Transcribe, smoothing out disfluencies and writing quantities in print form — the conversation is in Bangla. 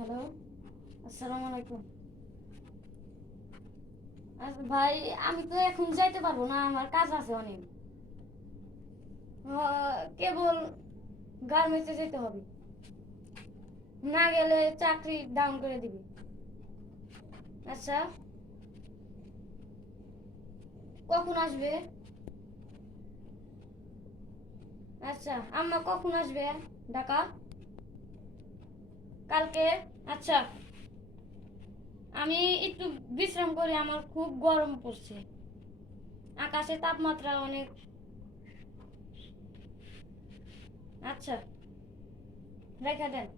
হ্যালো, আসসালামু আলাইকুম। আচ্ছা ভাই, আমি তো এখন যাইতে পারবো না, আমার কাজ আছে অনেক। কেবল গার্মেন্টসে যেতে হবে, না গেলে চাকরি ডাউন করে দিবি। আচ্ছা, কখন আসবে? আচ্ছা, আম্মা কখন আসবে ঢাকা? কালকে? আচ্ছা, আমি একটু বিশ্রাম করি, আমার খুব গরম পড়ছে, আকাশে তাপমাত্রা অনেক। আচ্ছা, রেখে দেন।